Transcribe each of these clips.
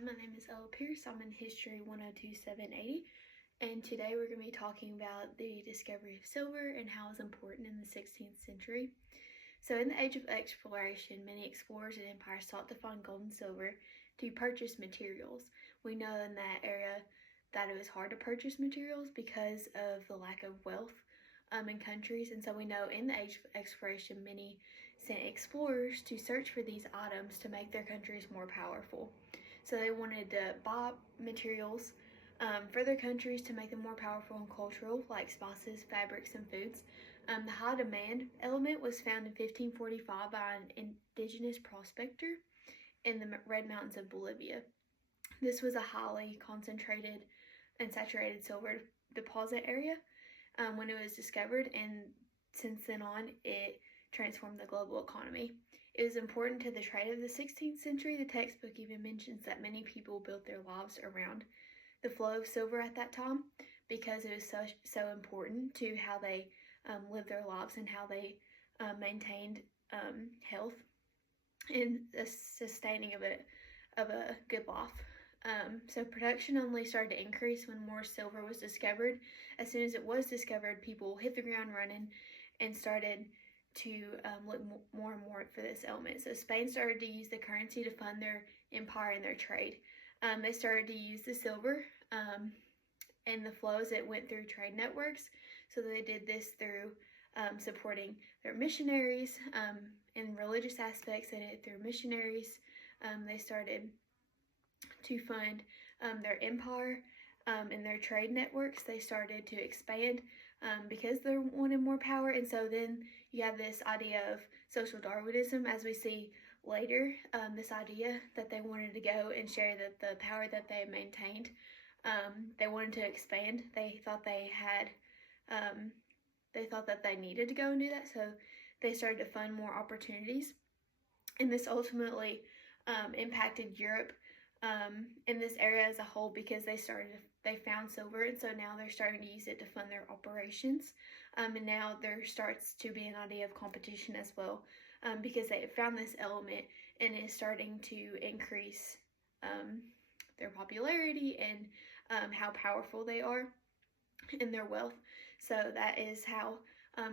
my name is Ella Pierce. I'm in History 102780, and today we're going to be talking about the discovery of silver and how it's important in the 16th century. So in the age of exploration, many explorers and empires sought to find gold and silver to purchase materials. We know in that era that it was hard to purchase materials because of the lack of wealth in countries, and so we know in the age of exploration, many sent explorers to search for these items to make their countries more powerful. So they wanted to buy materials for their countries to make them more powerful and cultural, like spices, fabrics, and foods. The high demand element was found in 1545 by an indigenous prospector in the Red Mountains of Bolivia. This was a highly concentrated and saturated silver deposit area when it was discovered, and since then on, it transformed the global economy. It was important to the trade of the 16th century. The textbook even mentions that many people built their lives around the flow of silver at that time because it was so important to how they lived their lives and how they maintained health and the sustaining of a good life. So production only started to increase when more silver was discovered. As soon as it was discovered, people hit the ground running and started to look more and more for this element. So Spain started to use the currency to fund their empire and their trade. They started to use the silver and the flows that went through trade networks. So they did this through supporting their missionaries in religious aspects. They did it through missionaries. They started to fund their empire and their trade networks. They started to expand because they wanted more power. And so then you have this idea of social Darwinism, as we see later, this idea that they wanted to go and share the power that they had maintained. They wanted to expand. They thought they thought that they needed to go and do that, so they started to fund more opportunities. And this ultimately impacted Europe in this area as a whole because they found silver, and so now they're starting to use it to fund their operations. And now there starts to be an idea of competition as well because they have found this element and is starting to increase their popularity and how powerful they are in their wealth. So that is how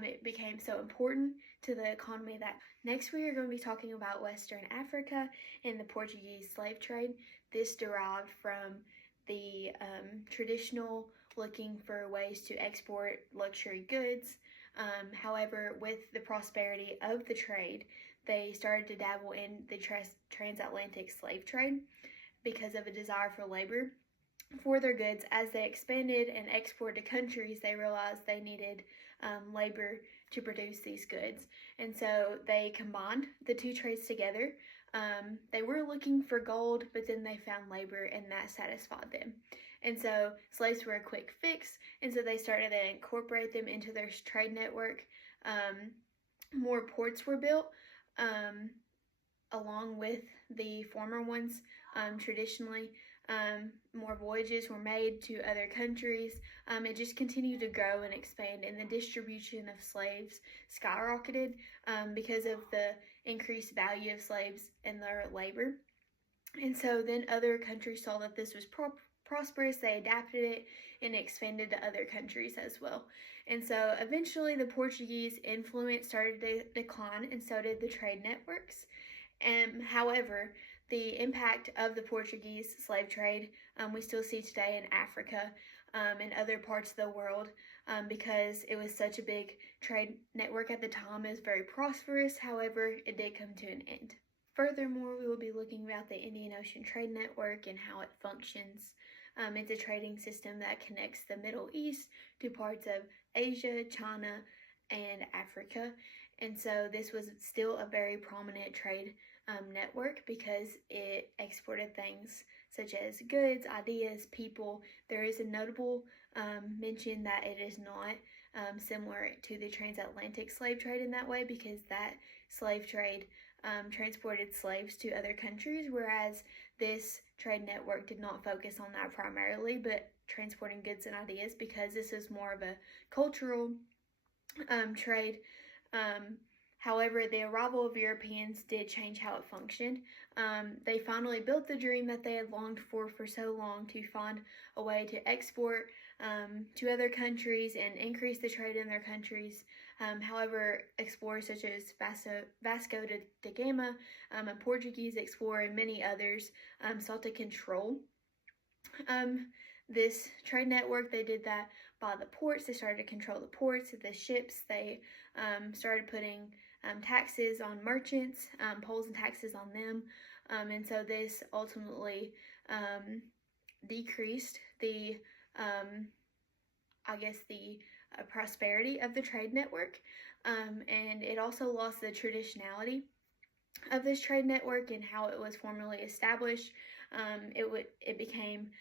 it became so important to the economy. That next we are going to be talking about Western Africa and the Portuguese slave trade. This derived from the traditional looking for ways to export luxury goods. However, with the prosperity of the trade, they started to dabble in the transatlantic slave trade because of a desire for labor for their goods. As they expanded and exported to countries, they realized they needed labor to produce these goods. And so they combined the two trades together. They were looking for gold, but then they found labor and that satisfied them. And so slaves were a quick fix, and so they started to incorporate them into their trade network. More ports were built along with the former ones. Traditionally, more voyages were made to other countries. It just continued to grow and expand, and the distribution of slaves skyrocketed because of the increased value of slaves and their labor. And so then other countries saw that this was prosperous. They adapted it and expanded to other countries as well. And so eventually the Portuguese influence started to decline, and so did the trade networks. However, the impact of the Portuguese slave trade we still see today in Africa and other parts of the world because it was such a big trade network at the time. It was very prosperous. However, it did come to an end. Furthermore, we will be looking about the Indian Ocean Trade Network and how it functions. It's a trading system that connects the Middle East to parts of Asia, China, and Africa. And so this was still a very prominent trade network because it exported things such as goods, ideas, people. There is a notable mention that it is not similar to the transatlantic slave trade in that way, because that slave trade transported slaves to other countries, whereas this trade network did not focus on that primarily, but transporting goods and ideas, because this is more of a cultural trade. However, the arrival of Europeans did change how it functioned. They finally built the dream that they had longed for so long, to find a way to export to other countries and increase the trade in their countries. However, explorers such as Vasco da Gama, a Portuguese explorer, and many others sought to control this trade network. They did that by the ports. They started to control the ports, the ships. They started putting taxes on merchants, tolls and taxes on them. And so this ultimately decreased the, prosperity of the trade network. And it also lost the traditionality of this trade network and how it was formally established. It became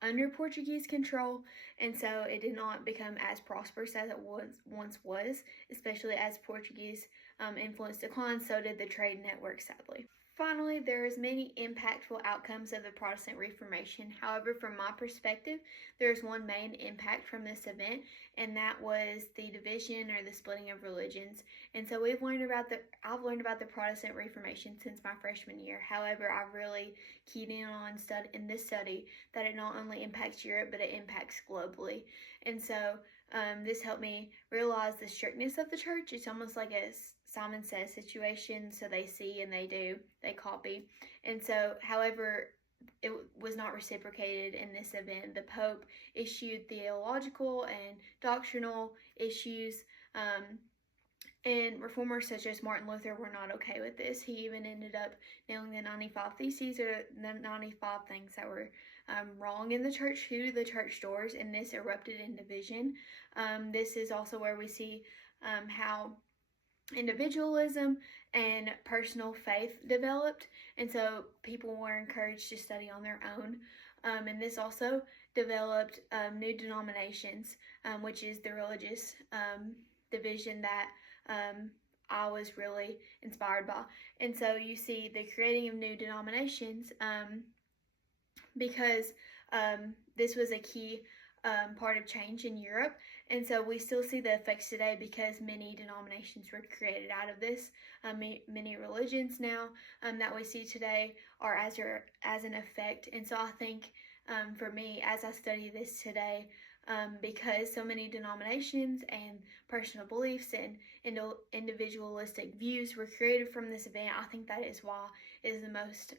under Portuguese control, and so it did not become as prosperous as it once was, especially as Portuguese influence declined. So did the trade network, sadly. Finally, there is many impactful outcomes of the Protestant Reformation. However, from my perspective, there is one main impact from this event, and that was the division or the splitting of religions. And so I've learned about the Protestant Reformation since my freshman year. However, I've really keyed in on in this study that it not only impacts Europe, but it impacts globally. And so this helped me realize the strictness of the church. It's almost like a Simon Says situation, so they see and they copy. And so, however, it was not reciprocated in this event. The Pope issued theological and doctrinal issues, and reformers such as Martin Luther were not okay with this. He even ended up nailing the 95 Theses, or the 95 things that were wrong in the church, to the church doors, and this erupted in division. This is also where we see how individualism and personal faith developed, and so people were encouraged to study on their own. And this also developed new denominations, which is the religious division that I was really inspired by. And so you see the creating of new denominations, because this was a key part of change in Europe. And so we still see the effects today, because many denominations were created out of this. Many religions now that we see today are as an effect. And so I think for me, as I study this today, because so many denominations and personal beliefs and individualistic views were created from this event, I think that is why it is the most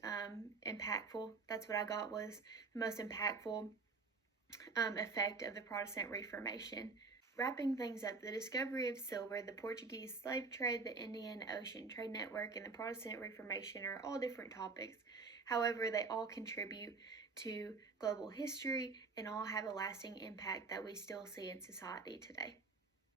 impactful. That's what I got, was the most impactful effect of the Protestant Reformation. Wrapping things up, the discovery of silver, the Portuguese slave trade, the Indian Ocean Trade Network, and the Protestant Reformation are all different topics. However, they all contribute to global history and all have a lasting impact that we still see in society today.